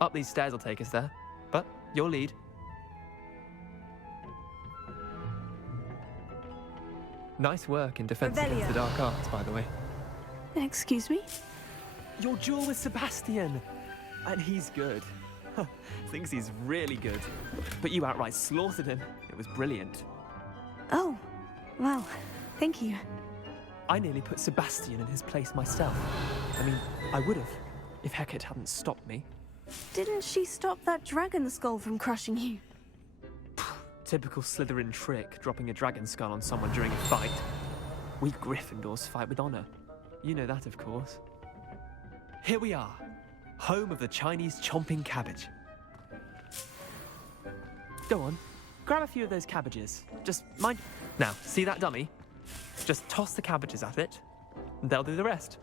Up these stairs will take us there, but your lead. Nice work in defense against the dark arts, by the way. Excuse me? Your duel with Sebastian! And he's good. Thinks he's really good. But you outright slaughtered him. It was brilliant. Oh, well, thank you. I nearly put Sebastian in his place myself. I mean, I would have, if Hecate hadn't stopped me. Didn't she stop that dragon skull from crushing you? Typical Slytherin trick, dropping a dragon skull on someone during a fight. We Gryffindors fight with honor. You know that, of course. Here we are, home of the Chinese chomping cabbage. Go on, grab a few of those cabbages. Just mind... Now, see that dummy? Just toss the cabbages at it, and they'll do the rest.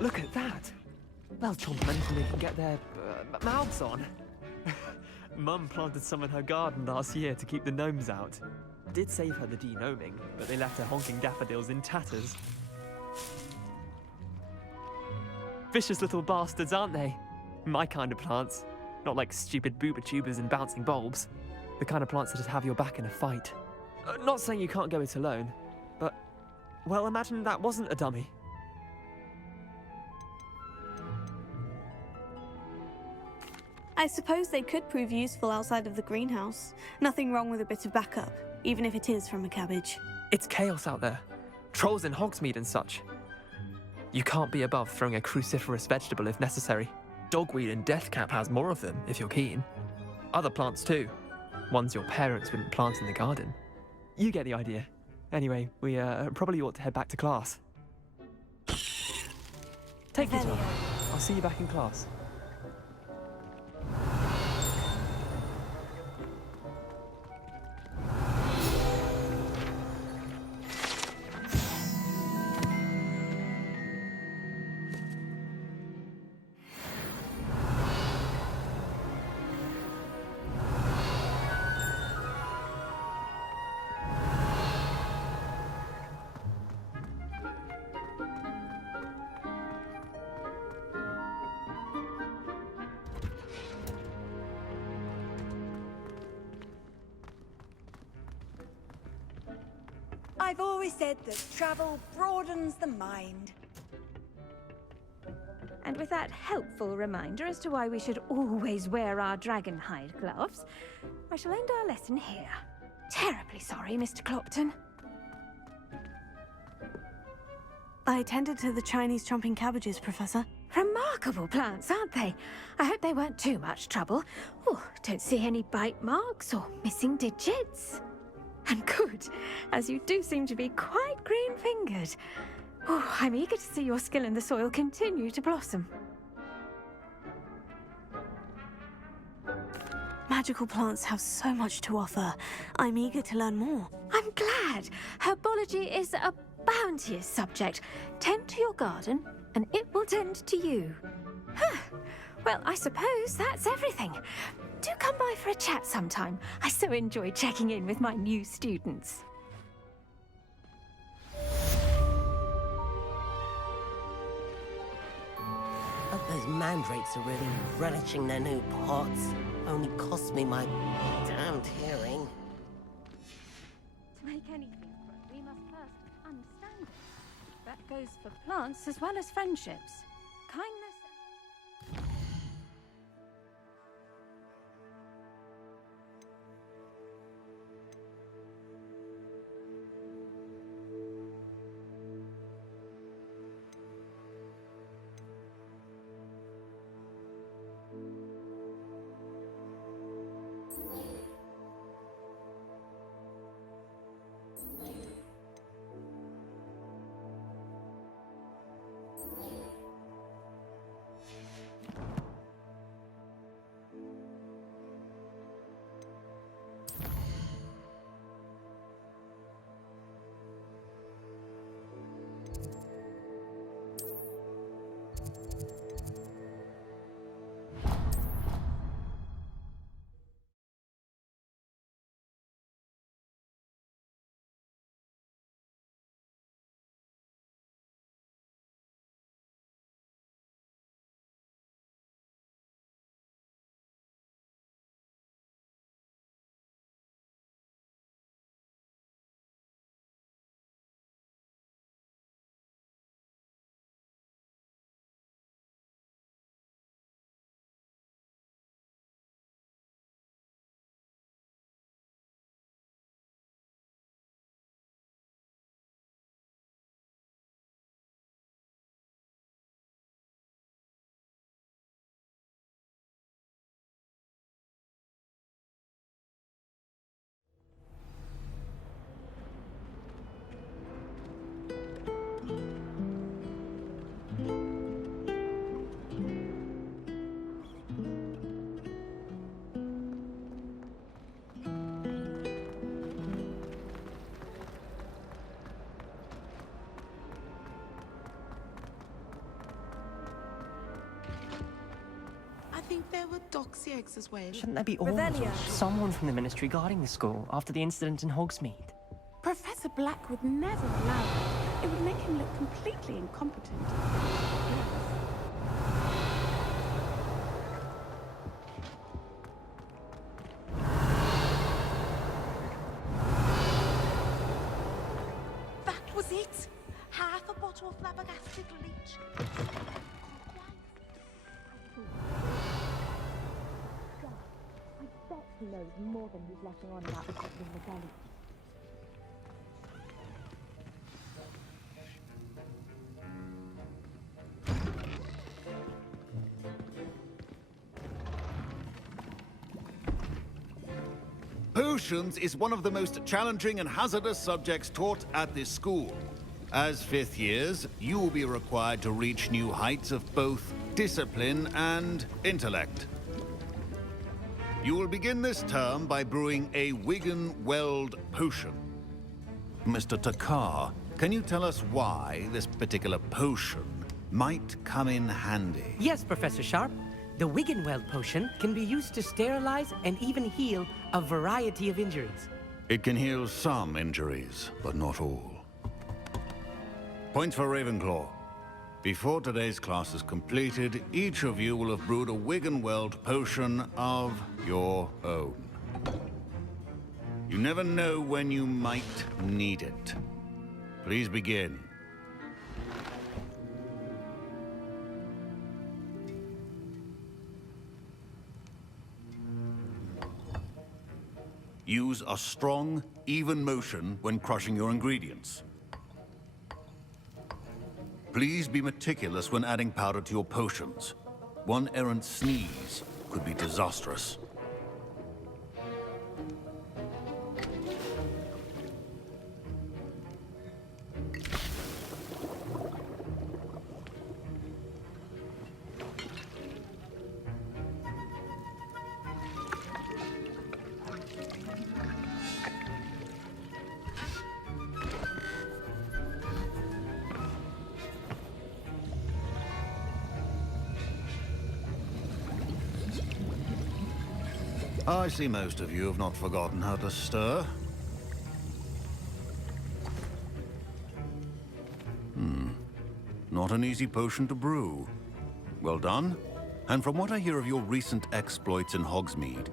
Look at that! They'll chomp anything they can get their mouths on. Mum planted some in her garden last year to keep the gnomes out. Did save her the de-gnoming, but they left her honking daffodils in tatters. Vicious little bastards, aren't they? My kind of plants. Not like stupid booba tubers and bouncing bulbs. The kind of plants that'd have your back in a fight. Not saying you can't go it alone, but... Well, imagine that wasn't a dummy. I suppose they could prove useful outside of the greenhouse. Nothing wrong with a bit of backup, even if it is from a cabbage. It's chaos out there. Trolls in Hogsmeade and such. You can't be above throwing a cruciferous vegetable if necessary. Dogweed and deathcap has more of them, if you're keen. Other plants too. Ones your parents wouldn't plant in the garden. You get the idea. Anyway, we probably ought to head back to class. Take your time. I'll see you back in class. I've always said that travel broadens the mind. And with that helpful reminder as to why we should always wear our dragon hide gloves, I shall end our lesson here. Terribly sorry, Mr. Clopton. I tended to the Chinese chomping cabbages, Professor. Remarkable plants, aren't they? I hope they weren't too much trouble. Oh, don't see any bite marks or missing digits. And good, as you do seem to be quite green-fingered. Oh, I'm eager to see your skill in the soil continue to blossom. Magical plants have so much to offer. I'm eager to learn more. I'm glad. Herbology is a bounteous subject. Tend to your garden, and it will tend to you. Huh. Well, I suppose that's everything. Do come by for a chat sometime. I so enjoy checking in with my new students. Hope those mandrakes are really relishing their new pots. Only cost me my damned hearing. To make anything grow, we must first understand it. That goes for plants as well as friendships. Kindness... think there were doxy eggs as well. Shouldn't there be orders Revelio. or someone from the ministry guarding the school after the incident in Hogsmeade? Professor Black would never allow it. It would make him look completely incompetent. That was it. Half a bottle of flabbergasted leech. I bet he knows more than he's letting on about the Goblin Rebellion. Potions is one of the most challenging and hazardous subjects taught at this school. As fifth years, you will be required to reach new heights of both discipline and intellect. You will begin this term by brewing a Wigan-Weld potion. Mr. Takar, can you tell us why this particular potion might come in handy? Yes, Professor Sharp. The Wiggenweld potion can be used to sterilize and even heal a variety of injuries. It can heal some injuries, but not all. Points for Ravenclaw. Before today's class is completed, each of you will have brewed a Wiggenweld potion of your own. You never know when you might need it. Please begin. Use a strong, even motion when crushing your ingredients. Please be meticulous when adding powder to your potions. One errant sneeze could be disastrous. I see most of you have not forgotten how to stir. Not an easy potion to brew. Well done. And from what I hear of your recent exploits in Hogsmeade,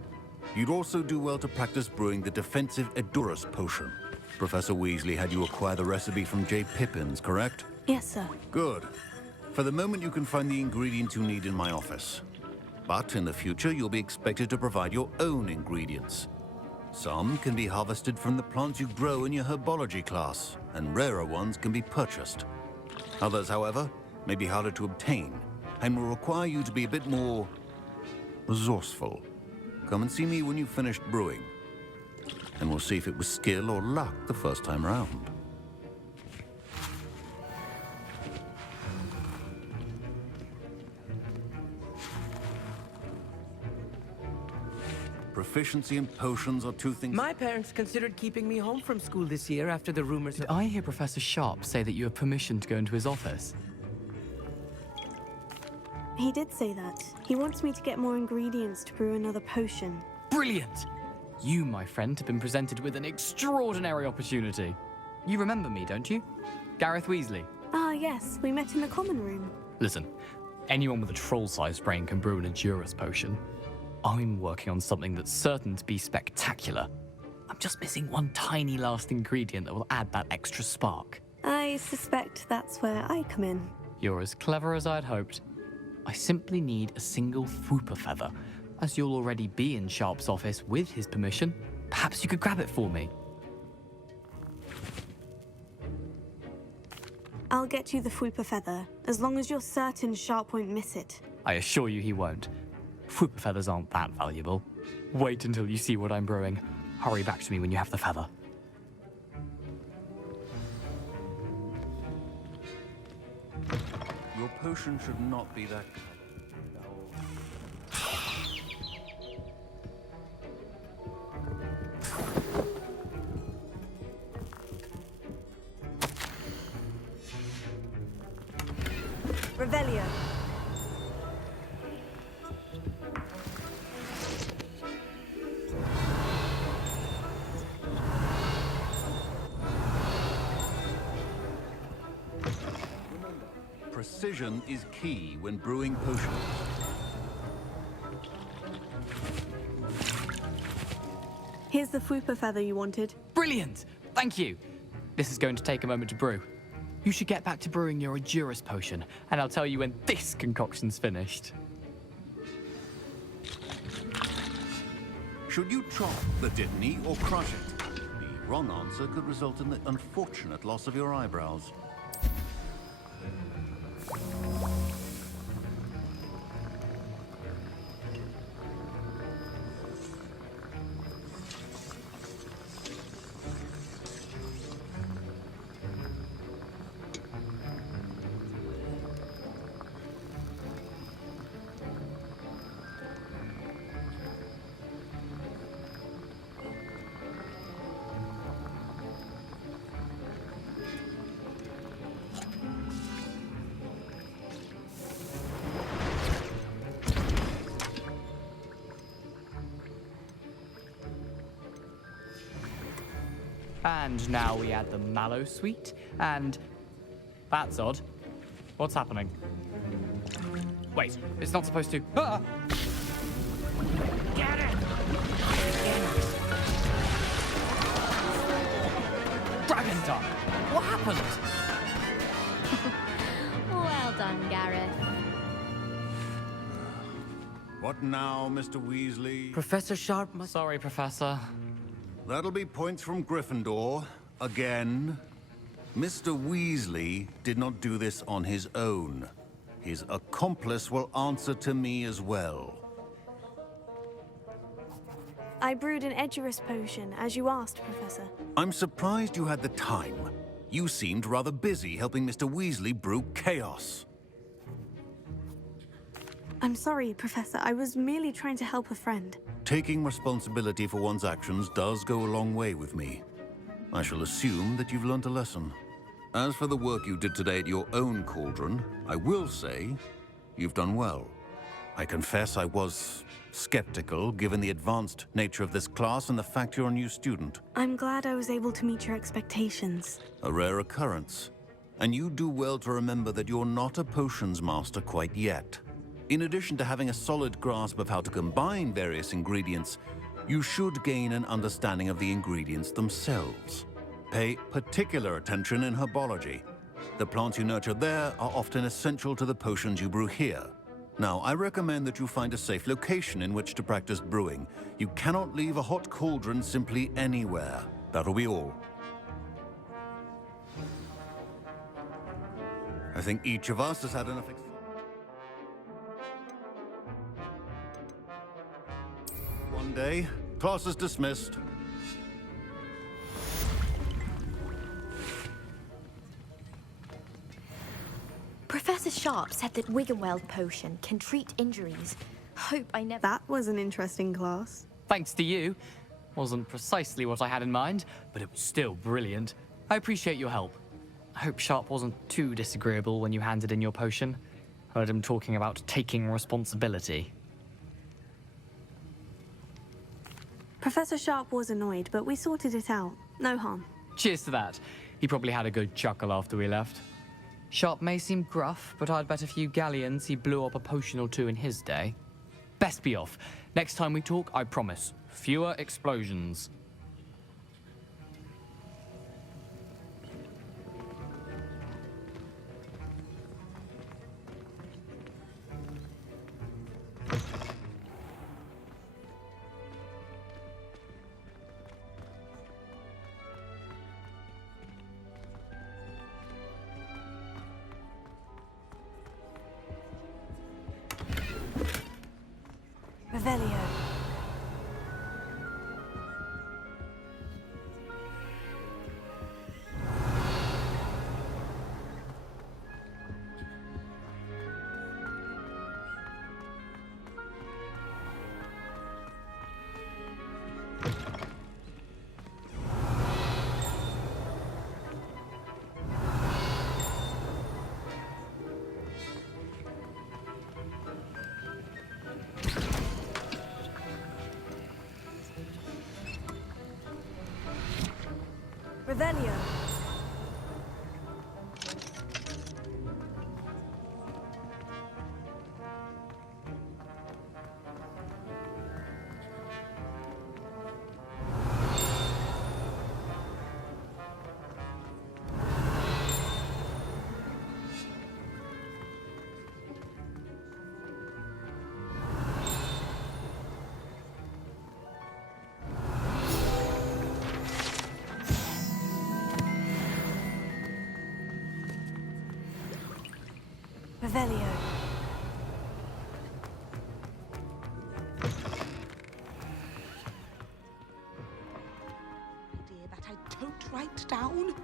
you'd also do well to practice brewing the defensive Edurus potion. Professor Weasley had you acquire the recipe from J. Pippins, correct? Yes, sir. Good. For the moment, you can find the ingredients you need in my office. But in the future, you'll be expected to provide your own ingredients. Some can be harvested from the plants you grow in your herbology class, and rarer ones can be purchased. Others, however, may be harder to obtain, and will require you to be a bit more resourceful. Come and see me when you've finished brewing, and we'll see if it was skill or luck the first time round. Proficiency and potions are two things. My parents considered keeping me home from school this year after the rumors Did of... I hear Professor Sharp say that you have permission to go into his office? He did say that. He wants me to get more ingredients to brew another potion. Brilliant! You, my friend, have been presented with an extraordinary opportunity. You remember me, don't you? Gareth Weasley. Ah, yes, we met in the common room. Listen, anyone with a troll-sized brain can brew an Edurus potion. I'm working on something that's certain to be spectacular. I'm just missing one tiny last ingredient that will add that extra spark. I suspect that's where I come in. You're as clever as I'd hoped. I simply need a single Fwooper feather. As you'll already be in Sharp's office with his permission, perhaps you could grab it for me. I'll get you the Fwooper feather, as long as you're certain Sharp won't miss it. I assure you he won't. Fwooper feathers aren't that valuable. Wait until you see what I'm brewing. Hurry back to me when you have the feather. Your potion should not be that... Revelio. Precision is key when brewing potions. Here's the Fupa feather you wanted. Brilliant! Thank you. This is going to take a moment to brew. You should get back to brewing your Endurus potion, and I'll tell you when this concoction's finished. Should you chop the Dittany or crush it? The wrong answer could result in the unfortunate loss of your eyebrows. And now we add the mallow sweet, and... That's odd. What's happening? Wait, it's not supposed to... Ah! Get it! Dragon Tongue! What happened? Well done, Gareth. What now, Mr. Weasley? Professor Sharp must... Sorry, Professor. That'll be points from Gryffindor. Again. Mr. Weasley did not do this on his own. His accomplice will answer to me as well. I brewed an Edurus potion, as you asked, Professor. I'm surprised you had the time. You seemed rather busy helping Mr. Weasley brew chaos. I'm sorry, Professor. I was merely trying to help a friend. Taking responsibility for one's actions does go a long way with me. I shall assume that you've learnt a lesson. As for the work you did today at your own cauldron, I will say you've done well. I confess I was skeptical, given the advanced nature of this class and the fact you're a new student. I'm glad I was able to meet your expectations. A rare occurrence. And you do well to remember that you're not a potions master quite yet. In addition to having a solid grasp of how to combine various ingredients, you should gain an understanding of the ingredients themselves. Pay particular attention in herbology. The plants you nurture there are often essential to the potions you brew here. Now, I recommend that you find a safe location in which to practice brewing. You cannot leave a hot cauldron simply anywhere. That'll be all. I think each of us has had enough One day, class is dismissed. Professor Sharp said that Wiggenweld potion can treat injuries. Hope I never... That was an interesting class. Thanks to you. Wasn't precisely what I had in mind, but it was still brilliant. I appreciate your help. I hope Sharp wasn't too disagreeable when you handed in your potion. Heard him talking about taking responsibility. Professor Sharp was annoyed, but we sorted it out. No harm. Cheers to that. He probably had a good chuckle after we left. Sharp may seem gruff, but I'd bet a few galleons he blew up a potion or two in his day. Best be off. Next time we talk, I promise, fewer explosions. Revelio. Revelio. Revelio. Dear, that I don't write down.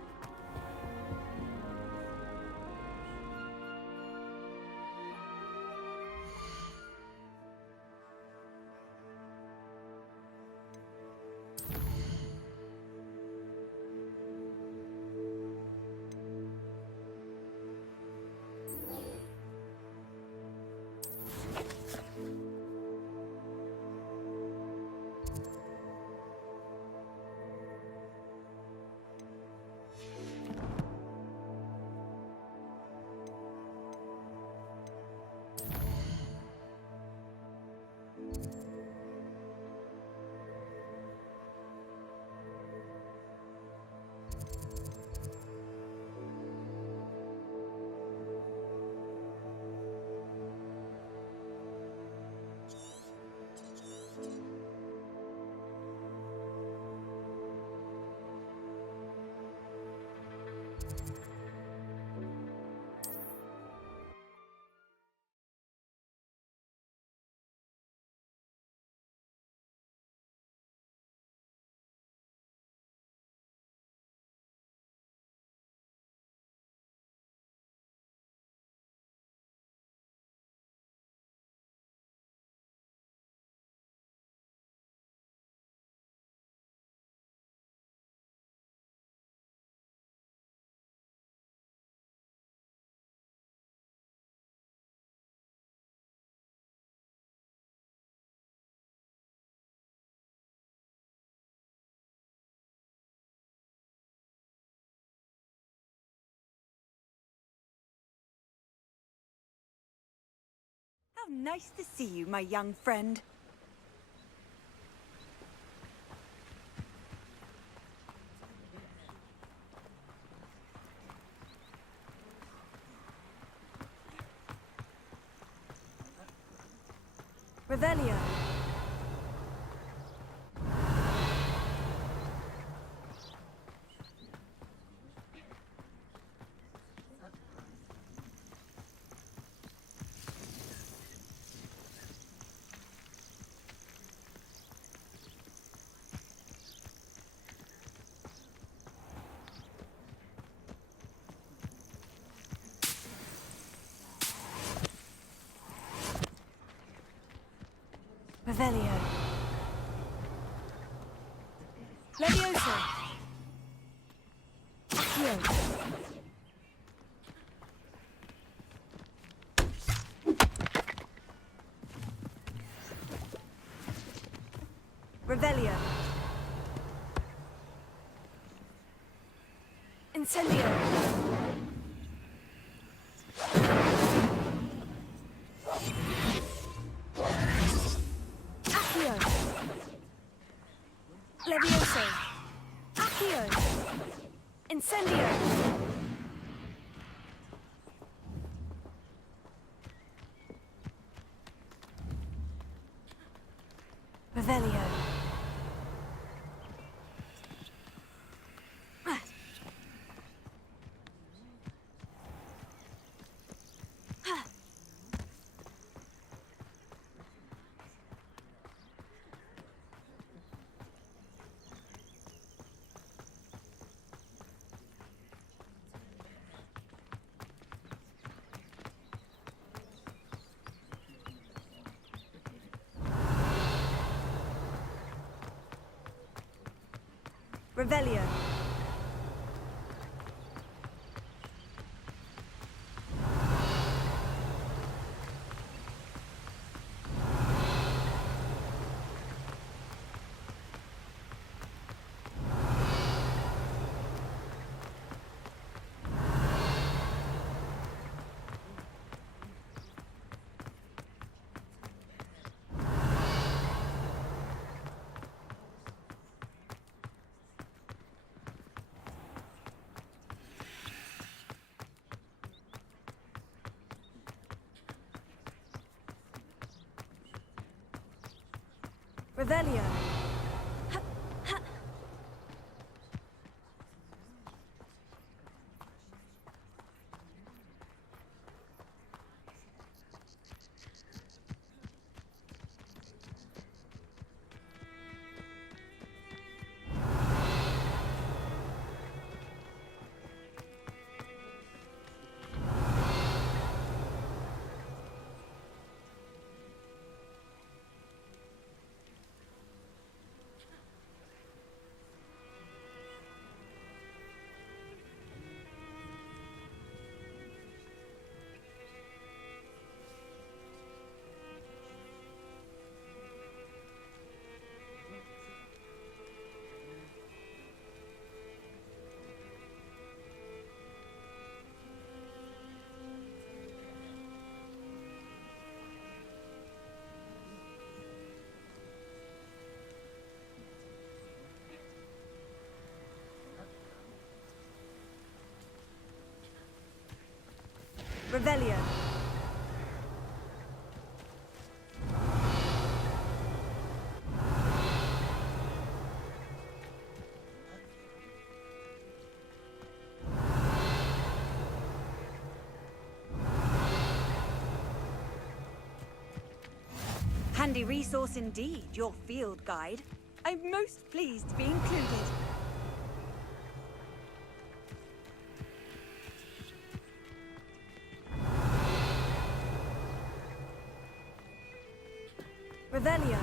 How nice to see you, my young friend. Revelio. Revelio. Levioso. Accio. Revelio. Incendio. Accio. Levioso. Accio. Incendio. Revelio. Revelio. Revelio. Ha, ha. Revelio. Handy resource indeed, your field guide. I'm most pleased to be included. Revelio.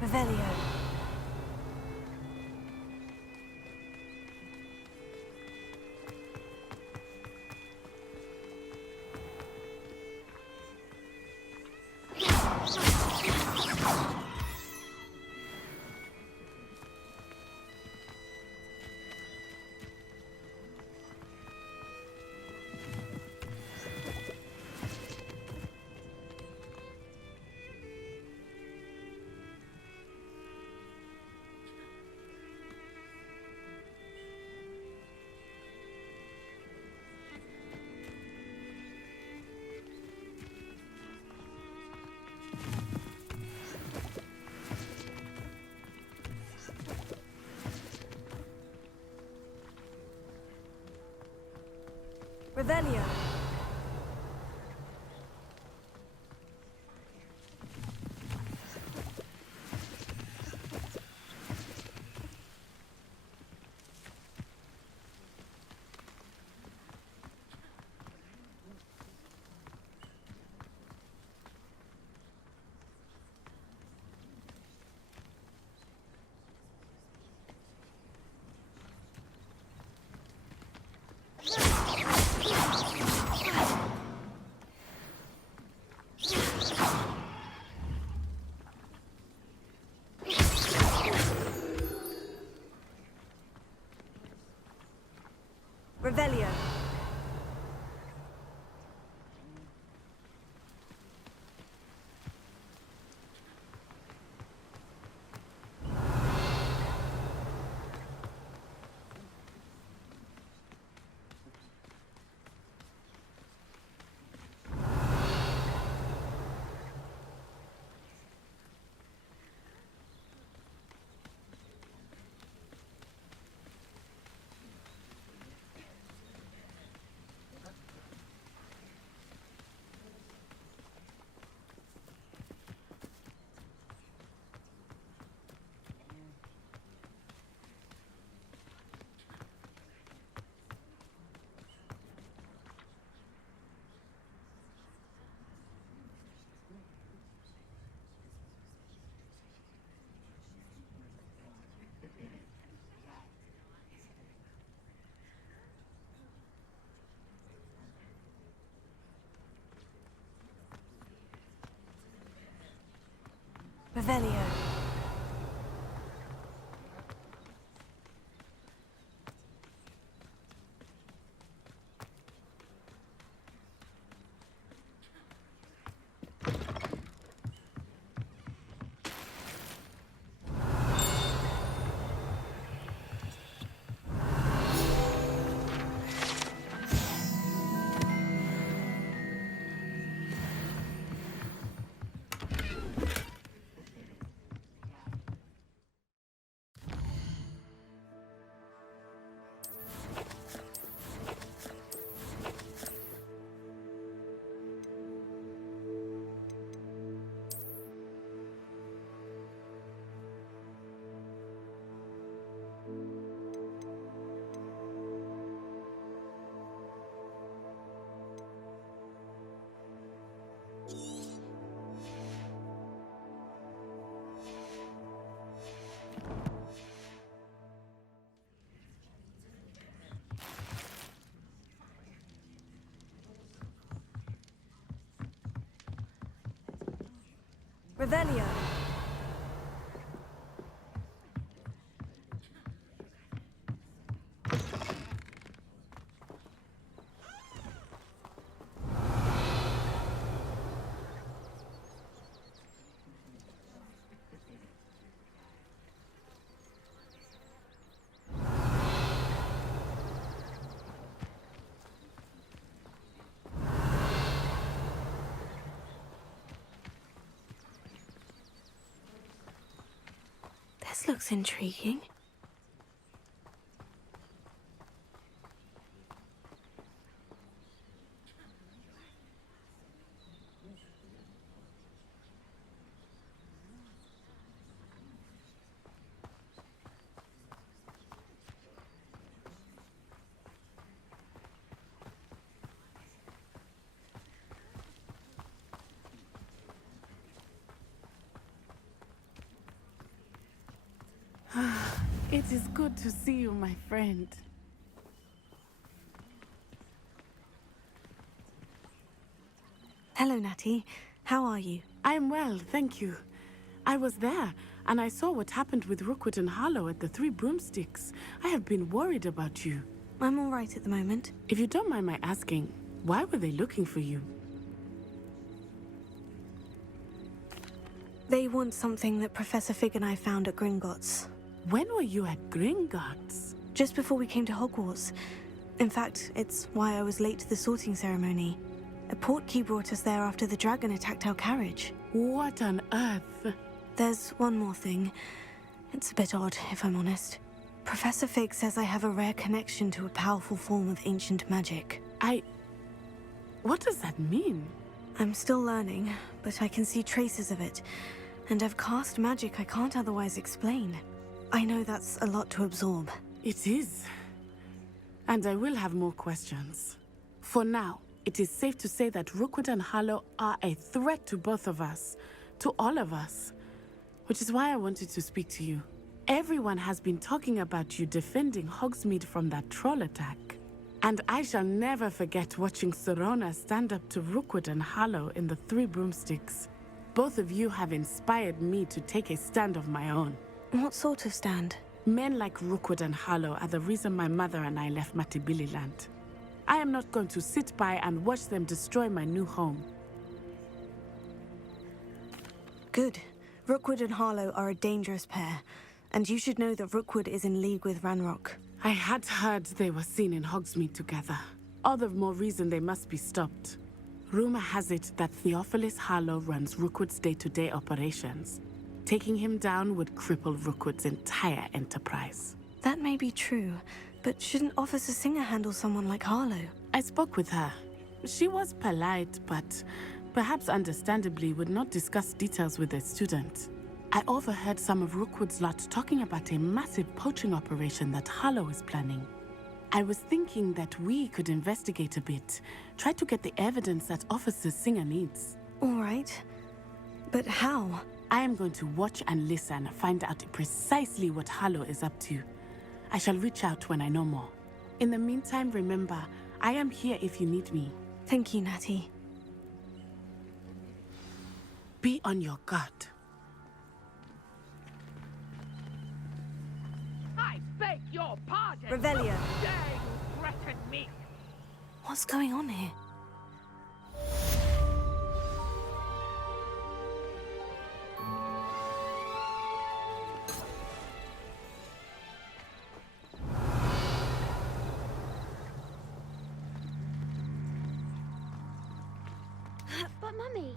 Revelio. Revelio. Revelio. Revelio. Revelio. This looks intriguing. It is good to see you, my friend. Hello, Natty. How are you? I'm well, thank you. I was there, and I saw what happened with Rookwood and Harlow at the Three Broomsticks. I have been worried about you. I'm all right at the moment. If you don't mind my asking, why were they looking for you? They want something that Professor Fig and I found at Gringotts. When were you at Gringotts? Just before we came to Hogwarts. In fact, it's why I was late to the sorting ceremony. A portkey brought us there after the dragon attacked our carriage. What on earth? There's one more thing. It's a bit odd, if I'm honest. Professor Fig says I have a rare connection to a powerful form of ancient magic. What does that mean? I'm still learning, but I can see traces of it. And I've cast magic I can't otherwise explain. I know that's a lot to absorb. It is. And I will have more questions. For now, it is safe to say that Rookwood and Harlow are a threat to both of us. To all of us. Which is why I wanted to speak to you. Everyone has been talking about you defending Hogsmeade from that troll attack. And I shall never forget watching Serona stand up to Rookwood and Harlow in the Three Broomsticks. Both of you have inspired me to take a stand of my own. What sort of stand? Men like Rookwood and Harlow are the reason my mother and I left Matibili-land. I am not going to sit by and watch them destroy my new home. Good. Rookwood and Harlow are a dangerous pair. And you should know that Rookwood is in league with Ranrock. I had heard they were seen in Hogsmeade together. All the more reason they must be stopped. Rumor has it that Theophilus Harlow runs Rookwood's day-to-day operations. Taking him down would cripple Rookwood's entire enterprise. That may be true, but shouldn't Officer Singer handle someone like Harlow? I spoke with her. She was polite, but perhaps understandably would not discuss details with a student. I overheard some of Rookwood's lot talking about a massive poaching operation that Harlow is planning. I was thinking that we could investigate a bit, try to get the evidence that Officer Singer needs. All right. But how? I am going to watch and listen, find out precisely what Harlow is up to. I shall reach out when I know more. In the meantime, remember, I am here if you need me. Thank you, Natty. Be on your guard. I beg your pardon! Revelio. How dare you threaten me? What's going on here? But Mummy...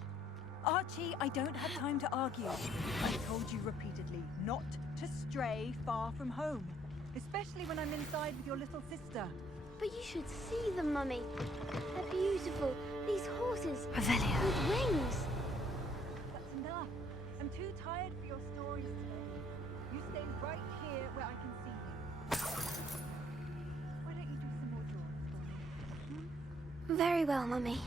Archie, I don't have time to argue. I've told you repeatedly not to stray far from home. Especially when I'm inside with your little sister. But you should see them, Mummy. They're beautiful. These horses. Revelio. With wings. That's enough. I'm too tired for your stories today. You stay right here where I can see you. Why don't you do some more drawings for me? Very well, Mummy.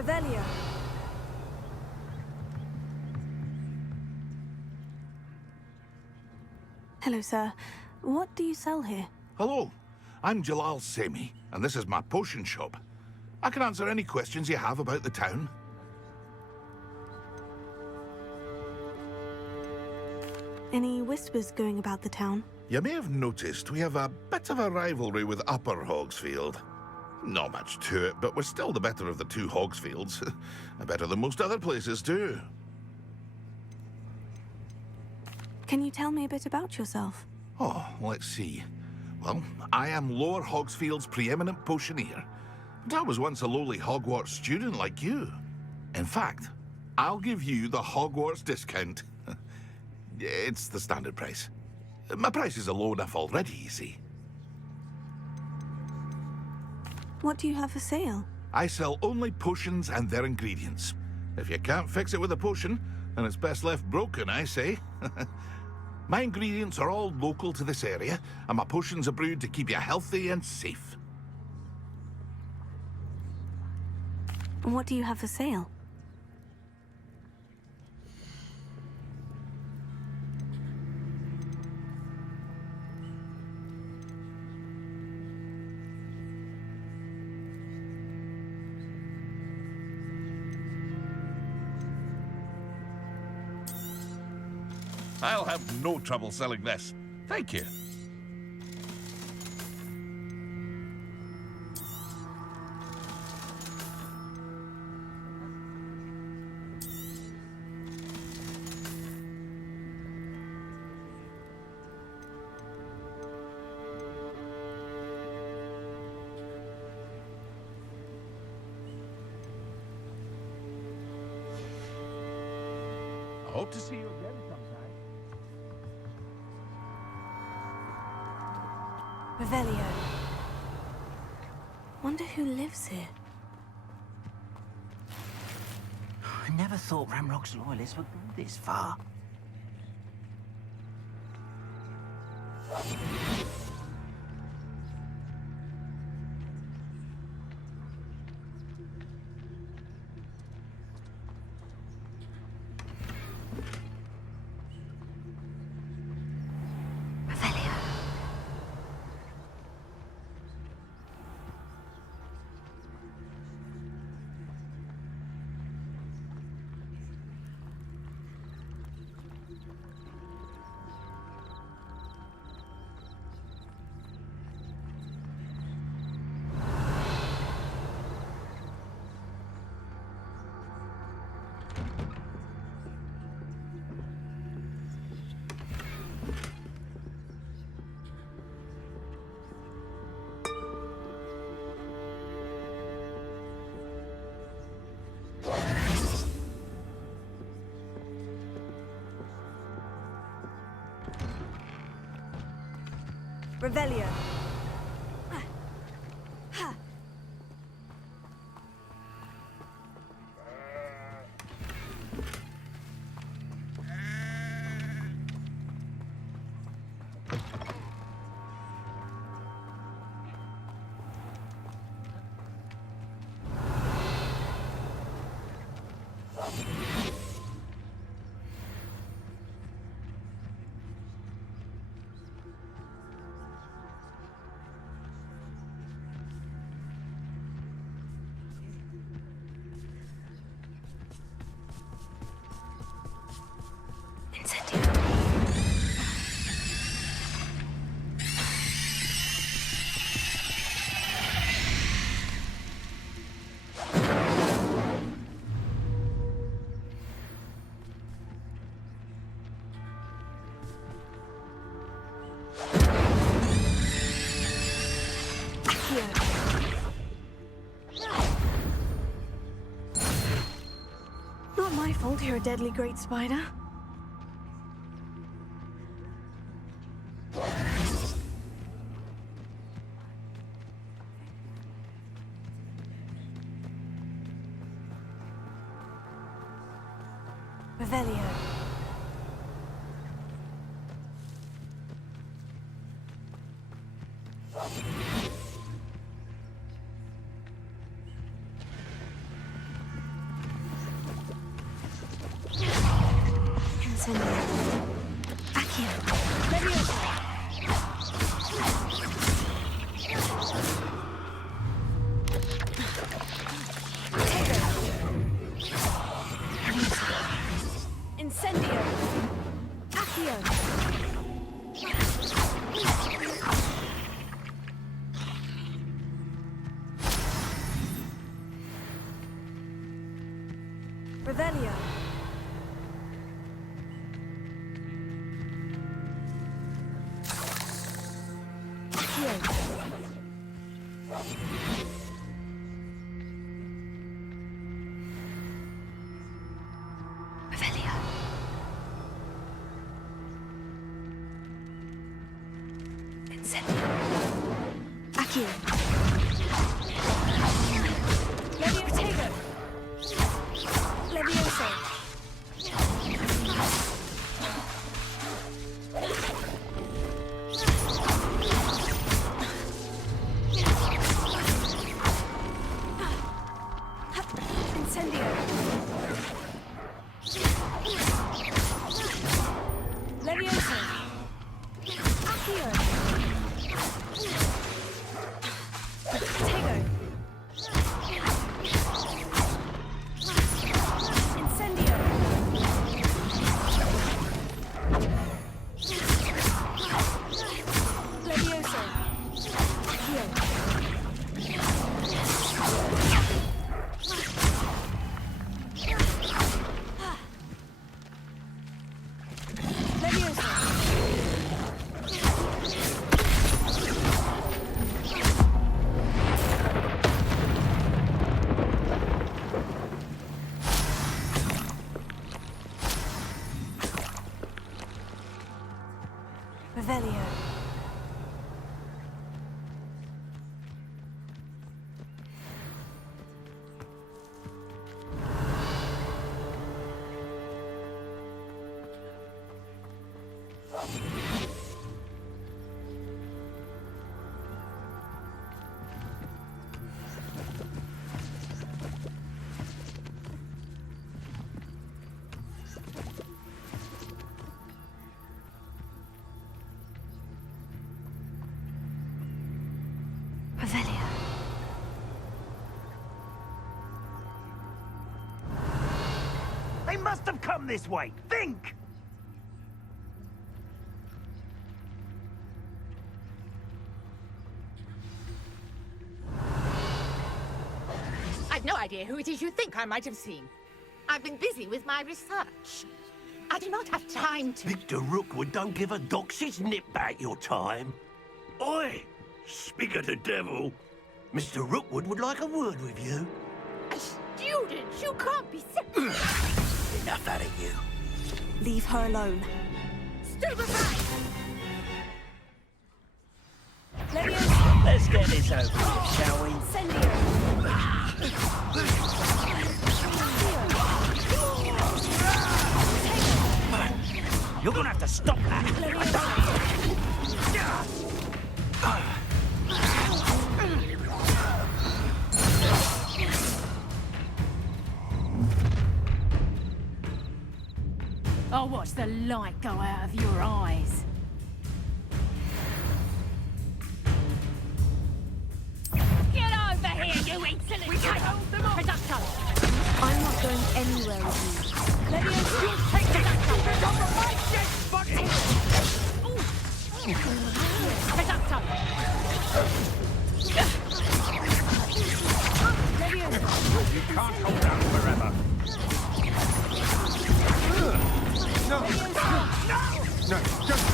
Revelio. Hello, sir. What do you sell here? Hello, I'm Jalal Semi, and this is my potion shop. I can answer any questions you have about the town. Any whispers going about the town? You may have noticed we have a bit of a rivalry with Upper Hogsfield. Not much to it, but we're still the better of the two Hogsfields. Better than most other places, too. Can you tell me a bit about yourself? Oh, let's see. Well, I am Lower Hogsfield's preeminent potioneer. But I was once a lowly Hogwarts student like you. In fact, I'll give you the Hogwarts discount. It's the standard price. My prices are low enough already, you see. What do you have for sale? I sell only potions and their ingredients. If you can't fix it with a potion, then it's best left broken, I say. My ingredients are all local to this area, and my potions are brewed to keep you healthy and safe. And what do you have for sale? I'll have no trouble selling this. Thank you. I hope to see you again sometime. Revelio. Wonder who lives here. I never thought Ramrock's loyalists would go this far. Revelio. Not my fault you're a deadly great spider. Revelio. Incendio. Accio. Incendio. Accio. Revelio. Revelio. Incendio. Accio. Levio Tego. Levioso. Incendio. Levioso. Accio. Tego. Incendio. Levioso. Accio. Levioso. Revelio. Revelio. They must have come this way. Think! I've no idea who it is you think I might have seen. I've been busy with my research. I do not have time to... Victor Rookwood don't give a doxy's nip back your time. Oi! Speak of the devil. Mr. Rookwood would like a word with you. A student? You can't be serious. Enough out of you. Leave her alone. Stupefy! Levioso. Let's get this over with, shall we? Incendio. You're gonna have to stop that. I'll watch the light go out of your eyes. Get over here, you insolent! We can't hold them off! Production! I'm not going anywhere with you. Levioso! You take production! Get off of my shit, buddy! Production! Levioso! You can't hold out forever. No! No, just...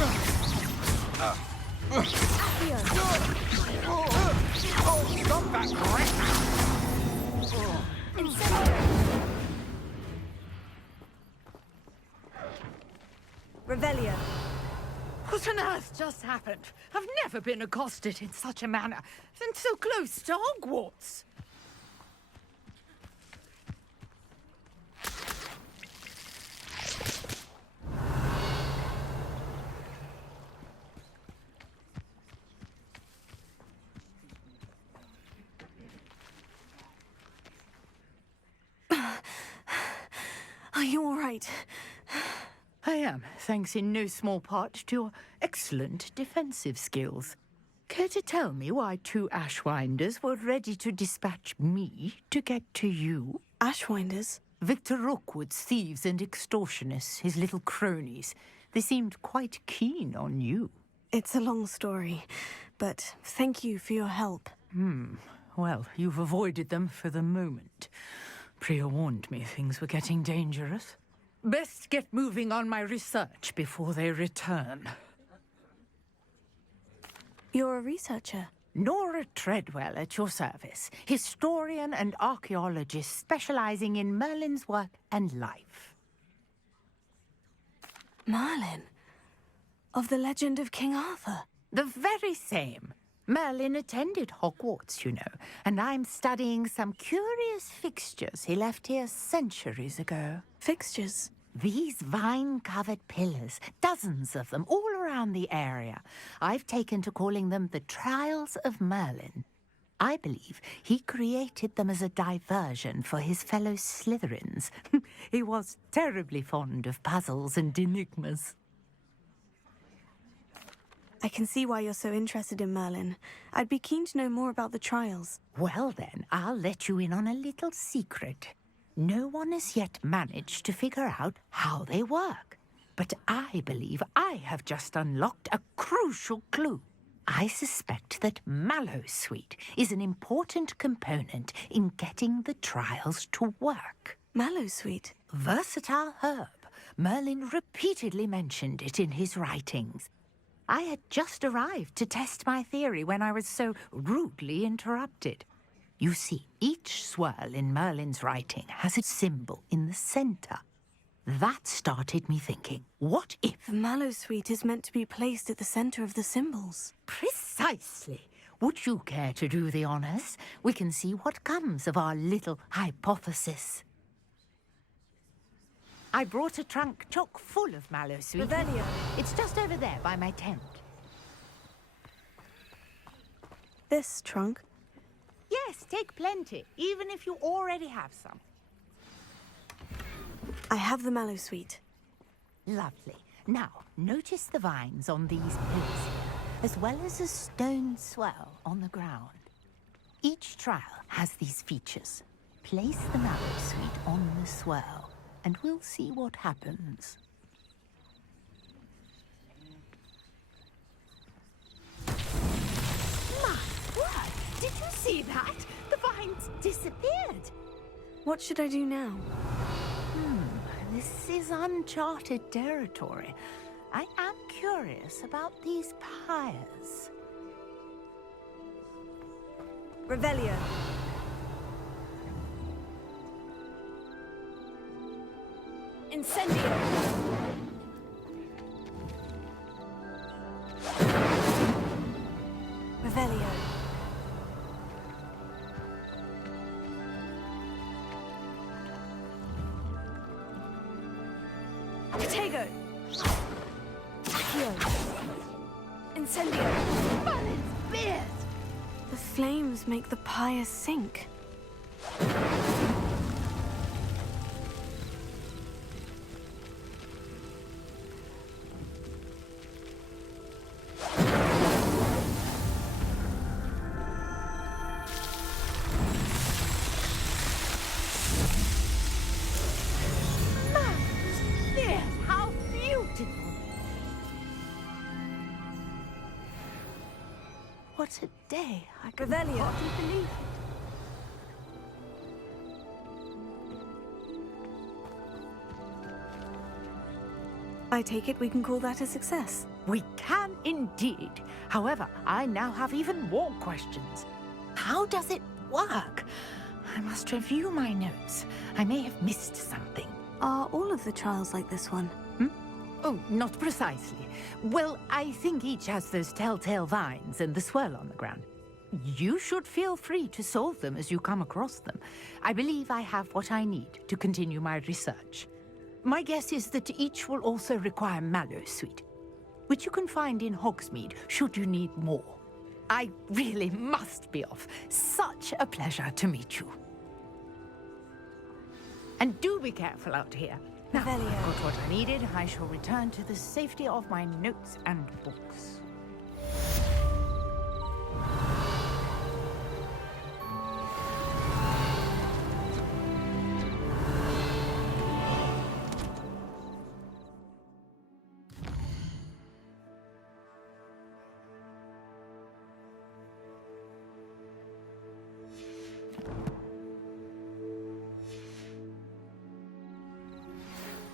Stop that crap! Incendio. Revelio. What on earth just happened? I've never been accosted in such a manner, and so close to Hogwarts. Are you all right? I am, thanks in no small part to your excellent defensive skills. Care to tell me why 2 Ashwinders were ready to dispatch me to get to you? Ashwinders? Victor Rookwood's thieves and extortionists, his little cronies. They seemed quite keen on you. It's a long story, but thank you for your help. Well, you've avoided them for the moment. Priya warned me things were getting dangerous. Best get moving on my research before they return. You're a researcher? Nora Treadwell at your service, historian and archaeologist specializing in Merlin's work and life. Merlin? Of the legend of King Arthur? The very same. Merlin attended Hogwarts, you know, and I'm studying some curious fixtures he left here centuries ago. Fixtures? These vine-covered pillars, dozens of them, all around the area. I've taken to calling them the Trials of Merlin. I believe he created them as a diversion for his fellow Slytherins. He was terribly fond of puzzles and enigmas. I can see why you're so interested in Merlin. I'd be keen to know more about the trials. Well then, I'll let you in on a little secret. No one has yet managed to figure out how they work. But I believe I have just unlocked a crucial clue. I suspect that Mallowsweet is an important component in getting the trials to work. Mallowsweet? Versatile herb. Merlin repeatedly mentioned it in his writings. I had just arrived to test my theory when I was so rudely interrupted. You see, each swirl in Merlin's writing has a symbol in the center. That started me thinking, what if... The Mallowsweet is meant to be placed at the center of the symbols. Precisely. Would you care to do the honors? We can see what comes of our little hypothesis. I brought a trunk chock full of Mallowsweet. Revelio. It's just over there by my tent. This trunk? Yes, take plenty, even if you already have some. I have the Mallowsweet. Lovely. Now, notice the vines on these pillars, as well as a stone swell on the ground. Each trial has these features. Place the Mallowsweet on the swell, and we'll see what happens. My word! Did you see that? The vines disappeared. What should I do now? This is uncharted territory. I am curious about these pyres. Revelio. Incendio. Revelio. Protego. Accio. Incendio. Merlin's beard! The flames make the pyre sink. What a day. I can Revelio. hardly believe it. I take it we can call that a success. We can indeed. However, I now have even more questions. How does it work? I must review my notes. I may have missed something. Are all of the trials like this one? Oh, not precisely. Well, I think each has those telltale vines and the swirl on the ground. You should feel free to solve them as you come across them. I believe I have what I need to continue my research. My guess is that each will also require Mallowsweet, which you can find in Hogsmeade should you need more. I really must be off. Such a pleasure to meet you. And do be careful out here. Now, I've got what I needed. I shall return to the safety of my notes and books.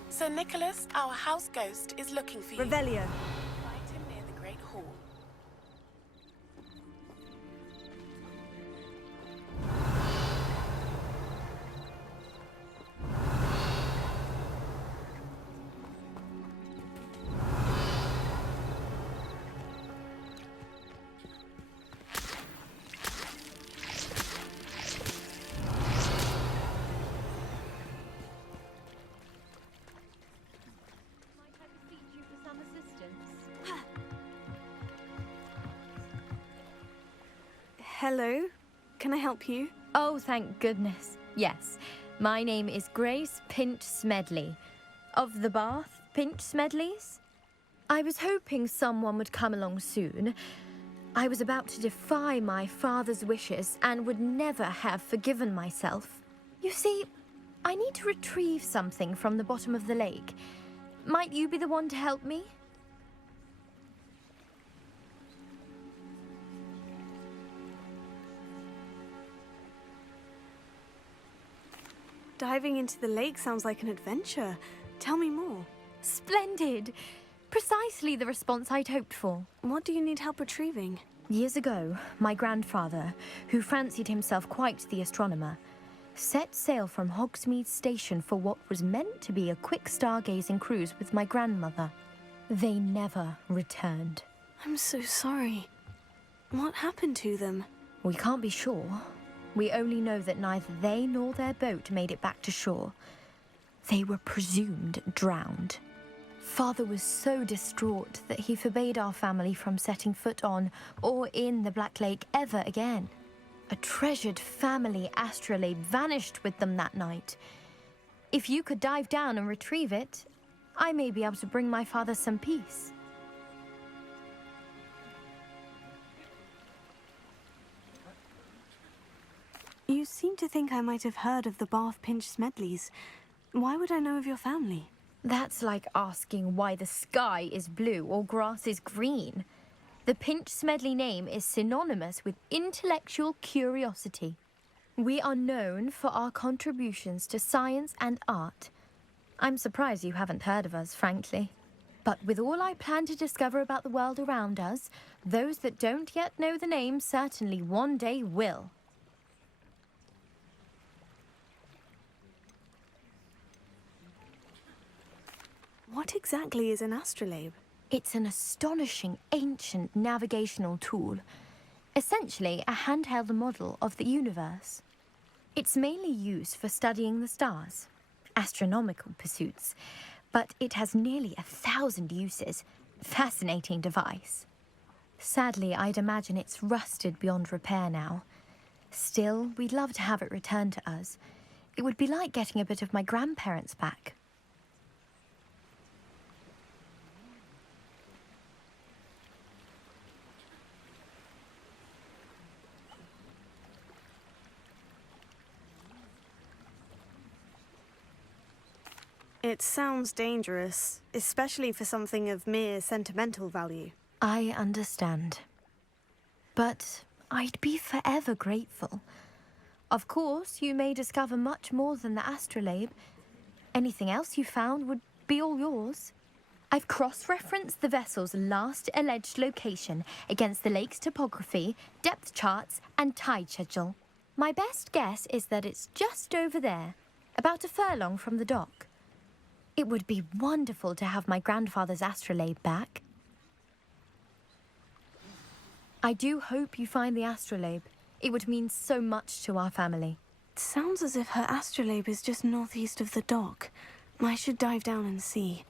Sir Nicholas, our house ghost, is looking for you. Revelio. Find him near the Great Hall. Hello, can I help you? Oh, thank goodness. Yes, my name is Grace Pinch Smedley, of the Bath Pinch Smedleys. I was hoping someone would come along soon. I was about to defy my father's wishes and would never have forgiven myself. You see, I need to retrieve something from the bottom of the lake. Might you be the one to help me? Diving into the lake sounds like an adventure. Tell me more. Splendid! Precisely the response I'd hoped for. What do you need help retrieving? Years ago, my grandfather, who fancied himself quite the astronomer, set sail from Hogsmeade Station for what was meant to be a quick stargazing cruise with my grandmother. They never returned. I'm so sorry. What happened to them? We can't be sure. We only know that neither they nor their boat made it back to shore. They were presumed drowned. Father was so distraught that he forbade our family from setting foot on or in the Black Lake ever again. A treasured family astrolabe vanished with them that night. If you could dive down and retrieve it, I may be able to bring my father some peace. You seem to think I might have heard of the Bath Pinch Smedleys. Why would I know of your family? That's like asking why the sky is blue or grass is green. The Pinch Smedley name is synonymous with intellectual curiosity. We are known for our contributions to science and art. I'm surprised you haven't heard of us, frankly. But with all I plan to discover about the world around us, those that don't yet know the name certainly one day will. What exactly is an astrolabe? It's an astonishing ancient navigational tool. Essentially, a handheld model of the universe. It's mainly used for studying the stars, astronomical pursuits, but it has nearly 1,000 uses. Fascinating device. Sadly, I'd imagine it's rusted beyond repair now. Still, we'd love to have it returned to us. It would be like getting a bit of my grandparents back. It sounds dangerous, especially for something of mere sentimental value. I understand. But I'd be forever grateful. Of course, you may discover much more than the astrolabe. Anything else you found would be all yours. I've cross-referenced the vessel's last alleged location against the lake's topography, depth charts, and tide schedule. My best guess is that it's just over there, about a furlong from the dock. It would be wonderful to have my grandfather's astrolabe back. I do hope you find the astrolabe. It would mean so much to our family. It sounds as if her astrolabe is just northeast of the dock. I should dive down and see.